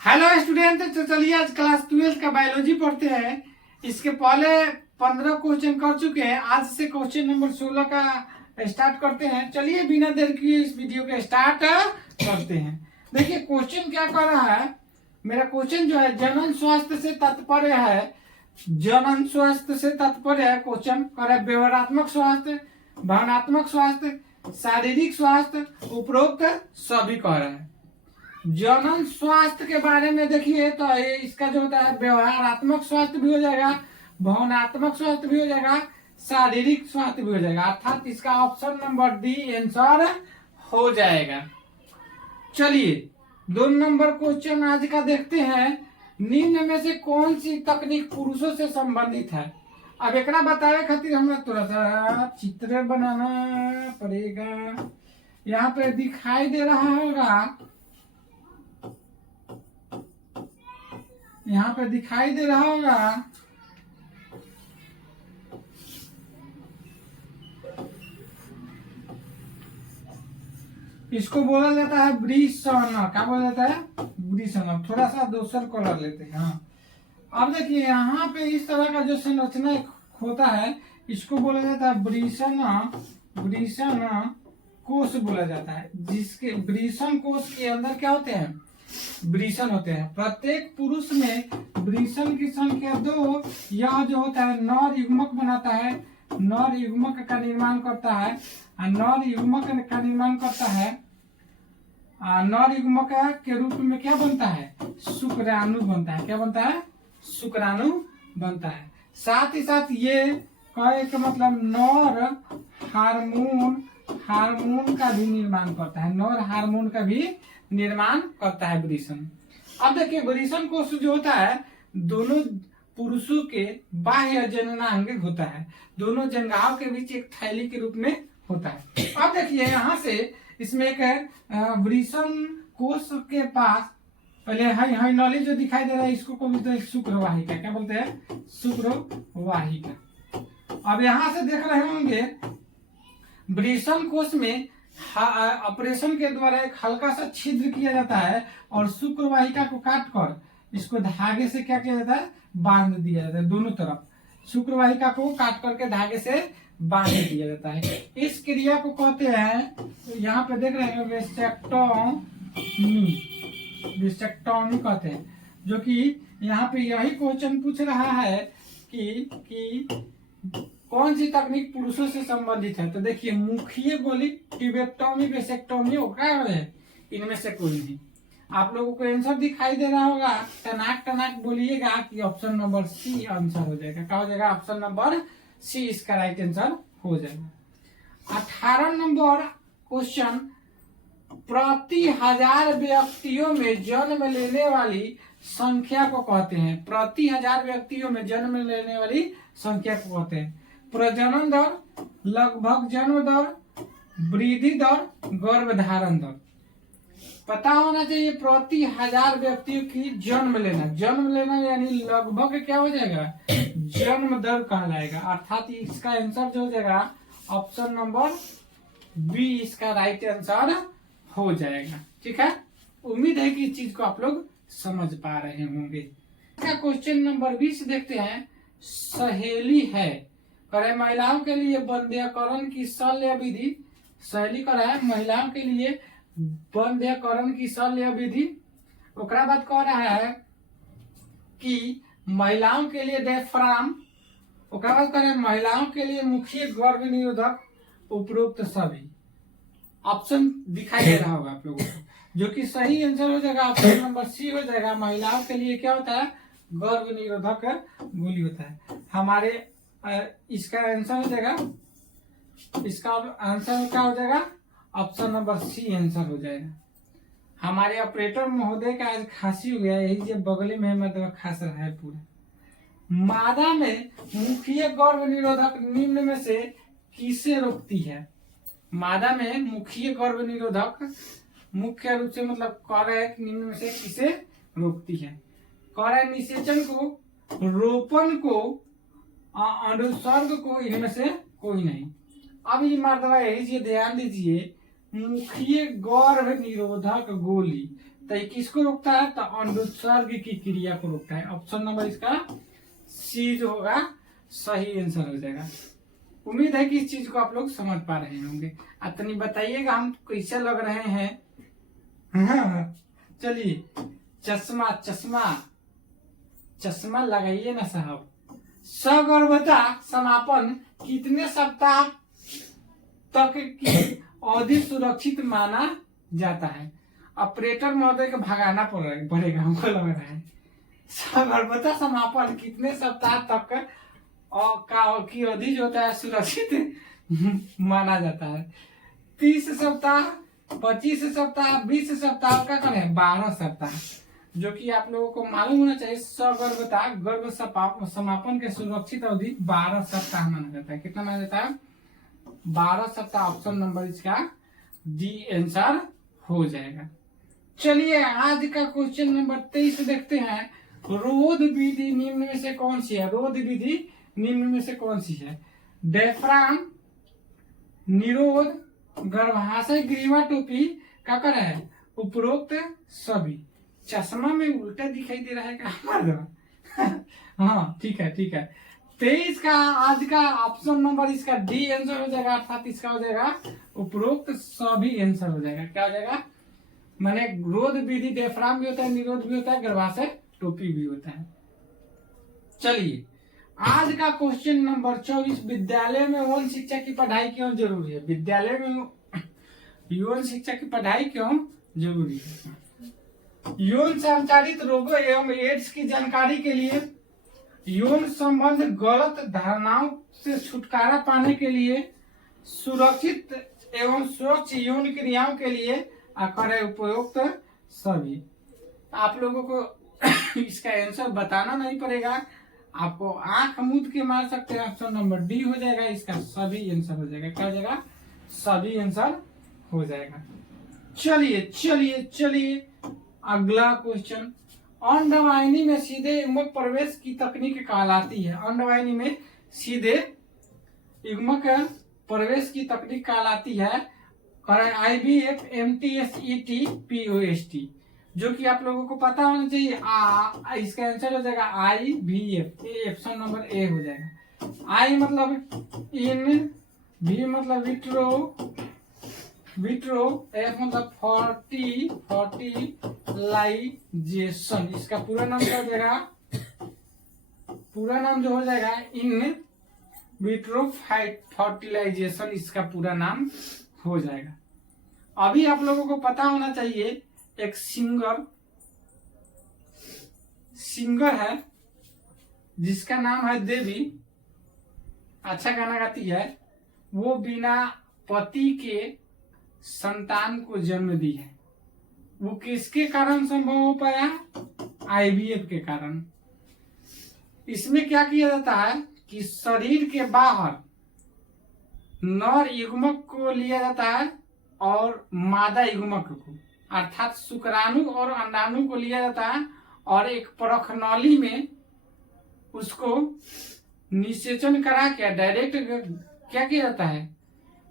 Hello student, तो चलिए आज क्लास 12 का बायोलॉजी पढ़ते हैं। इसके पहले 15 क्वेश्चन कर चुके हैं। आज से क्वेश्चन नंबर 16 का स्टार्ट करते हैं। चलिए बिना देर किए इस वीडियो को स्टार्ट करते हैं। देखिए क्वेश्चन क्या कर रहा है। मेरा क्वेश्चन जो है जनन स्वास्थ्य से तात्पर्य है। जनन स्वास्थ्य से तात्पर्य है क्वेश्चन कर रहा है व्यवहारात्मक स्वास्थ्य, भावनात्मक स्वास्थ्य, शारीरिक स्वास्थ्य, उपरोक्त सभी कह रहा है। जनन स्वास्थ्य के बारे में देखिए तो ये इसका जो होता है व्यवहारात्मक स्वास्थ्य भी हो जाएगा, भावनात्मक स्वास्थ्य भी हो जाएगा, शारीरिक स्वास्थ्य भी हो जाएगा। अर्थात इसका ऑप्शन नंबर डी आंसर हो जाएगा। चलिए 2 नंबर क्वेश्चन आज का देखते हैं। निम्न में से कौन सी तकनीक पुरुषों से संबंधित है। अब एक बतावे खातिर हमें थोड़ा सा चित्र बनाना पड़ेगा। यहाँ पे दिखाई दे रहा होगा, यहाँ पे दिखाई दे रहा होगा इसको बोला जाता है ब्रीसन। क्या बोला जाता है? ब्रीसन। थोड़ा सा दूसर कलर लेते हैं। हाँ, अब देखिए यहाँ पे इस तरह का जो संरचना होता है इसको बोला जाता है ब्रीसन। ब्रीसन कोष बोला जाता है, जिसके ब्रीसन कोष के अंदर क्या होते हैं? ब्रीसन होते हैं। प्रत्येक पुरुष में ब्रीसन की संख्या 2। यह जो होता है नर युग्मक बनाता है, नर युग्मक का निर्माण करता है। नर युग्मक का निर्माण करता है। नर युग्मक के रूप में क्या बनता है? शुक्राणु बनता है। क्या बनता है? शुक्राणु बनता है। साथ ही साथ ये कहे का मतलब नर हार्मोन का भी निर्माण करता है। नर हार्मोन का भी निर्माण करता है ब्रीसन। अब देखिए ब्रीसन कोष जो होता है दोनों पुरुषों के बाह्य जननांग होता है। दोनों जंघाओं के बीच एक थैली के रूप में होता है। अब देखिए यहाँ से इसमें एक ब्रीसन कोष के पास पहले हाई नॉलेज जो दिखाई दे रहा है इसको बोलते हैं शुक्रवाहिका। क्या बोलते हैं? शुक्रवाहिका। अब यहाँ से देख रहे होंगे ब्रीसन कोष में ऑपरेशन के द्वारा एक हल्का सा छिद्र किया जाता है और शुक्रवाहिका को काट कर इसको धागे से क्या किया जाता है? बांध दिया जाता है। दोनों तरफ शुक्रवाहिका को काट करके धागे से बांध दिया जाता है। इस क्रिया को कहते हैं, यहाँ पे देख रहे हैं वेस्टेक्टोमी कहते हैं। जो कि यहाँ पे यही क्वेश्चन पूछ रहा है कि कौन सी तकनीक पुरुषों से संबंधित है। तो देखिए मुखीय गोली, ट्यूबेक्टोमी, वेसेक्टोमी है, इनमें से कोई नहीं। आप लोगों को आंसर दिखाई दे रहा होगा, टनाक टनाक बोलिएगा कि ऑप्शन नंबर सी आंसर हो जाएगा। क्या हो जाएगा? ऑप्शन नंबर सी इसका राइट आंसर हो जाएगा। 18 नंबर क्वेश्चन, प्रति 1000 व्यक्तियों में जन्म लेने वाली संख्या को कहते हैं। प्रति 1000 व्यक्तियों में जन्म लेने वाली संख्या को कहते हैं प्रजनन दर, लगभग जन्म दर, वृद्धि दर, गर्भधारण दर। पता होना चाहिए प्रति 1000 व्यक्तियों की जन्म लेना यानी लगभग क्या हो जाएगा? जन्म दर कहलाएगा। अर्थात इसका आंसर जो हो जाएगा ऑप्शन नंबर बी इसका राइट आंसर हो जाएगा। ठीक है, उम्मीद है कि इस चीज को आप लोग समझ पा रहे होंगे। क्वेश्चन नंबर 20 देखते हैं। सहेली है करे महिलाओं के लिए बंध्यकरण की शल्य विधि। सहेली कर है महिलाओं के लिए बंध्यकरण की शल्य विधि। ओकरा बाद कह रहा है कि महिलाओं के लिए डायफ्राम। ओकरा बाद कह रहा है महिलाओं के लिए मुखीय गर्भ निरोधक। उपरोक्त सभी ऑप्शन दिखाई दे रहा होगा आप लोगों को, जो कि सही आंसर हो जाएगा ऑप्शन नंबर सी हो जाएगा। महिलाओं के लिए क्या होता है? गर्भ निरोधक गोली होता है। हमारे इसका आंसर हो जाएगा, इसका आंसर क्या हो जाएगा? ऑप्शन नंबर सी आंसर हो जाएगा। हमारे ऑपरेटर महोदय का आज खांसी हो गया, यही जो बगल में मतलब खांस रहा है पूरा। मादा में मुखीय गर्भ निरोधक निम्न में से किसे रोकती है? मादा में मुखीय गर्भ निरोधक मुख्य रूप से मतलब कह रहा है निम्न में से किसे रोकती है? कह रहा है निषेचन को, रोपण को, अनुसर्ग को, इनमें से कोई नहीं। अब ये मर्दवा यही ध्यान दीजिए, मुखीय गर्भ निरोधक गोली तो ये किसको रोकता है? तो अनुत्सर्ग की क्रिया को रोकता है। ऑप्शन नंबर इसका सी जो होगा सही आंसर हो जाएगा। उम्मीद है कि इस चीज को आप लोग समझ पा रहे होंगे। अतनी बताइएगा हम कैसे लग रहे हैं। हाँ, चलिए चश्मा चश्मा चश्मा लगाइए ना साहब। सगर्भता समापन कितने सप्ताह तक की अवधि सुरक्षित माना जाता है? ऑपरेटर महोदय को भगाना पड़ेगा हमको लग रहा है। सगर्भता समापन कितने सप्ताह तक की अवधि जो होता है सुरक्षित माना जाता है? 30 सप्ताह, 25 सप्ताह, 20 सप्ताह का करें 12 सप्ताह, जो कि आप लोगों को मालूम होना चाहिए। सगर्भता गर्भ समापन के सुरक्षित अवधि 12 सप्ताह माना जाता है। कितना माना जाता है? 12 सप्ताह। ऑप्शन नंबर इसका डी आंसर हो जाएगा। चलिए आज का क्वेश्चन नंबर 23 देखते हैं। रोध विधि निम्न में से कौन सी है? रोध विधि निम्न में से कौन सी है? डायफ्राम, निरोध, गर्भाशय, ग्रीवा टोपी का कर है उपरोक्त सभी। चश्मा में उल्टा दिखाई दे रहा है क्या? हाँ ठीक है ठीक है। 23 का आज का ऑप्शन नंबर इसका डी आंसर हो जाएगा, अर्थात इसका हो जाएगा उपरोक्त सभी आंसर हो जाएगा। क्या हो जाएगा? माने रोध विधि डायफ्राम भी होता है, निरोध भी होता है, गर्भाशय टोपी भी होता है। चलिए आज का क्वेश्चन नंबर 24। विद्यालय में यौन शिक्षा की पढ़ाई क्यों जरूरी है? विद्यालय में यौन शिक्षा की पढ़ाई क्यों जरूरी है? यौन संचारित रोगों एवं एड्स की जानकारी के लिए, यौन संबंध गलत धारणाओं से छुटकारा पाने के लिए, सुरक्षित एवं स्वच्छ यौन क्रियाओं के लिए आकर उपयुक्त सभी। आप लोगों को इसका आंसर बताना नहीं पड़ेगा, आपको आंख मूंद के मार सकते हैं। ऑप्शन नंबर डी हो जाएगा, इसका सभी आंसर हो जाएगा। क्या हो जाएगा? सभी आंसर हो जाएगा। चलिए चलिए चलिए अगला क्वेश्चन। अंडवाहिनी में सीधे युग्मक प्रवेश की तकनीक कहलाती है। अंडवाहिनी में सीधे युग्मक प्रवेश की तकनीक कहलाती है IVF, MTS, ET, POST, जो कि आप लोगों को पता होना चाहिए। इसका आंसर हो जाएगा IVF। ऑप्शन नंबर ए हो जाएगा। आई मतलब इन, V मतलब विट्रो, F मतलब फर्टिलाइजेशन। इसका पूरा नाम क्या हो जाएगा? पूरा नाम जो हो जाएगा इन विट्रो फर्टिलाइजेशन, इसका पूरा नाम हो जाएगा। अभी आप लोगों को पता होना चाहिए एक सिंगर है जिसका नाम है देवी, अच्छा गाना गाती है। वो बिना पति के संतान को जन्म दी है। वो किसके कारण संभव हो पाया? IVF के कारण। इसमें क्या किया जाता है कि शरीर के बाहर नर युग्मक को लिया जाता है और मादा युग्मक को, अर्थात शुक्राणु और अंडाणु को लिया जाता है और एक परखनली में उसको निषेचन करा के डायरेक्ट क्या किया जाता है?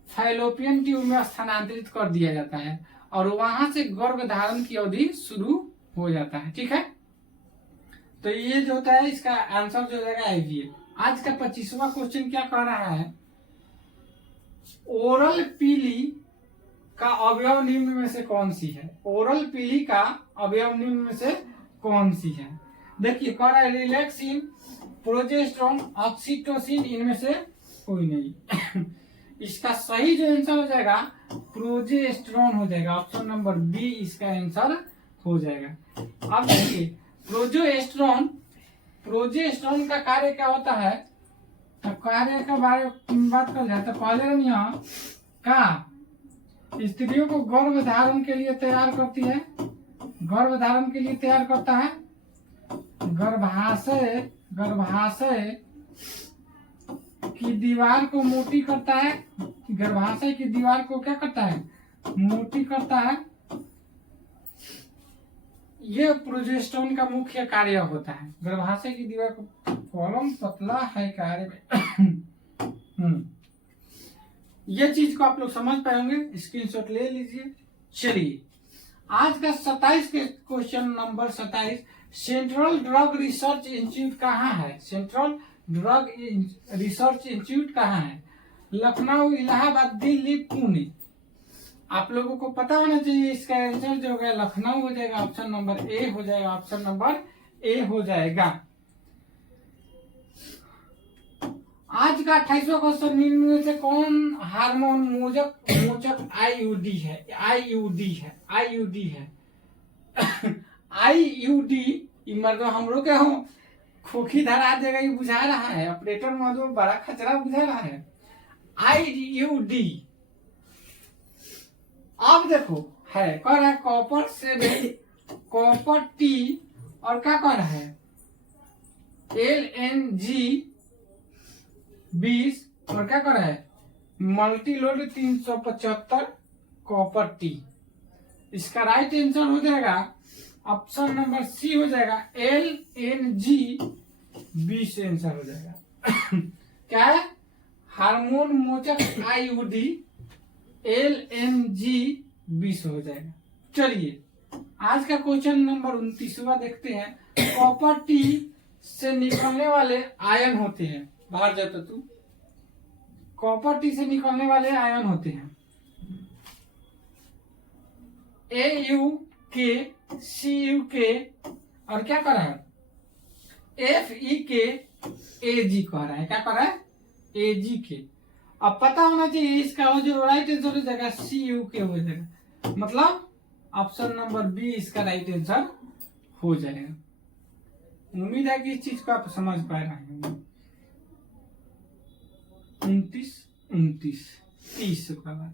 फैलोपियन ट्यूब में स्थानांतरित कर दिया जाता है और वहां से गर्भ धारण की अवधि शुरू हो जाता है। ठीक है, तो ये जो होता है इसका आंसर जो जाएगा IVF। आज का 25वां क्वेश्चन क्या कह रहा है? ओरल पीली का अवयव निम्न में से कौन सी है? ओरल पीली का अवयव निम्न में से कौन सी है? देखिए कह रहा है रिलैक्सिन, प्रोजेस्टेरोन, ऑक्सीटोसिन, इनमें से कोई नहीं। इसका सही जो आंसर हो जाएगा प्रोजेस्टेरोन हो जाएगा। ऑप्शन नंबर बी इसका आंसर हो जाएगा। अब देखिए प्रोजेस्टेरोन का कार्य क्या होता है? तो कार्य का बारे में बात कर जाए तो पहले हम यहाँ का स्त्रियों को गर्भ धारण के लिए तैयार करती है, गर्भ धारण के लिए तैयार करता है। गर्भाशय की दीवार को मोटी करता है, गर्भाशय की दीवार को क्या करता है? मोटी करता है। ये प्रोजेस्टेरोन का मुख्य कार्य होता है। गर्भाशय की दीवार को, कॉलम पतला है कार्य में। ये चीज को आप लोग समझ पाएंगे, स्क्रीनशॉट ले लीजिए। चलिए आज का 27 question number 27, central drug research institute कहाँ है? सेंट्रल ड्रग रिसर्च इंस्टीट्यूट कहाँ है? लखनऊ, इलाहाबाद, दिल्ली, पुणे। आप लोगों को पता होना चाहिए इसका आंसर जो होगा लखनऊ हो जाएगा, ऑप्शन नंबर ए हो जाएगा, ऑप्शन नंबर ए हो जाएगा। आज का 28वां क्वेश्चन, निम्न में से कौन हार्मोन मोचक आईयूडी है? आईयूडी है, आईयूडी है। आईयूडी मर्दो हमरो के हो खोखी धरा देगा, ये बुझा रहा है ऑपरेटर मर्दो, बड़ा खचरा बुझा रहा है। आईयूडी अब देखो है कह रहा है कॉपर 7, कॉपर टी और क्या कह रहा है LNG 20 और क्या कर रहा है मल्टीलोड 375 कॉपर टी। इसका राइट आंसर हो जाएगा ऑप्शन नंबर सी हो जाएगा, LNG 20 आंसर हो जाएगा। क्या है? हार्मोन मोचक आईयूडी LNG 20 हो जाएगा। चलिए आज का क्वेश्चन नंबर 29वां देखते हैं। कॉपर टी से निकलने वाले आयन होते हैं, बाहर जाता तू, कॉपर टी से निकलने वाले आयन होते हैं AuK, CuK और क्या कर रहा है FeK, Ag कह रहा है। क्या कर रहा है? Ag। अब पता होना चाहिए इसका हो जो राइट आंसर हो जाएगा CuK हो जाएगा, मतलब ऑप्शन नंबर बी इसका राइट आंसर हो जाएगा। उम्मीद है कि इस चीज को आप समझ पा रहे हैं। 29, 30 का बाद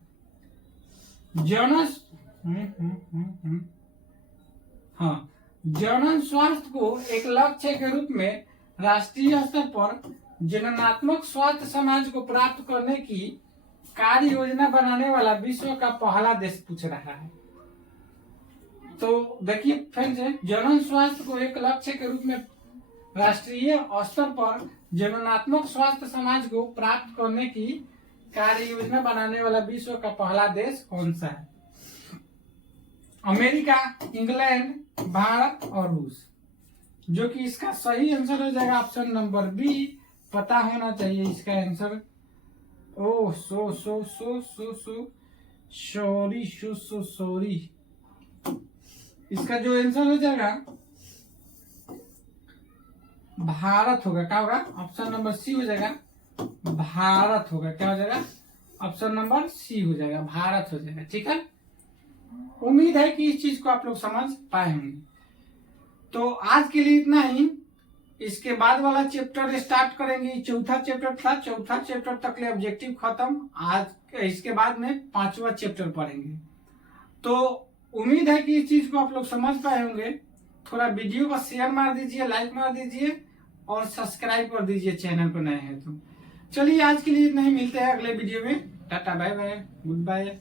जनन स्वास्थ्य को एक लक्ष्य के रूप में राष्ट्रीय स्तर पर जननात्मक स्वास्थ्य समाज को प्राप्त करने की कार्य योजना बनाने वाला विश्व का पहला देश पूछ रहा है। तो देखिए फ्रेंड्स, जनन स्वास्थ्य को एक लक्ष्य के रूप में राष्ट्रीय स्तर पर जननात्मक स्वास्थ्य समाज को प्राप्त करने की कार्य योजना बनाने वाला विश्व का पहला देश कौन सा है? अमेरिका, इंग्लैंड, भारत और रूस, जो कि इसका सही आंसर हो जाएगा ऑप्शन नंबर बी। पता होना चाहिए इसका आंसर। ओ सॉरी, इसका जो आंसर हो जाएगा भारत होगा। क्या होगा? ऑप्शन नंबर सी हो जाएगा, भारत होगा। क्या हो जाएगा? ऑप्शन नंबर सी हो जाएगा, भारत हो जाएगा। ठीक है, उम्मीद है कि इस चीज को आप लोग समझ पाए होंगे। तो आज के लिए इतना ही। इसके बाद वाला चैप्टर स्टार्ट करेंगे। चौथा चैप्टर था, चौथा चैप्टर तक ले ऑब्जेक्टिव खत्म। आज इसके बाद में 5वां चैप्टर पढ़ेंगे। तो उम्मीद है कि इस चीज को आप लोग समझ पाए होंगे। थोड़ा वीडियो को शेयर मार दीजिए, लाइक मार दीजिए और सब्सक्राइब कर दीजिए चैनल पर नए हैं तो। चलिए आज के लिए इतना ही, मिलते हैं अगले वीडियो में। Tata, bye bye, good bye.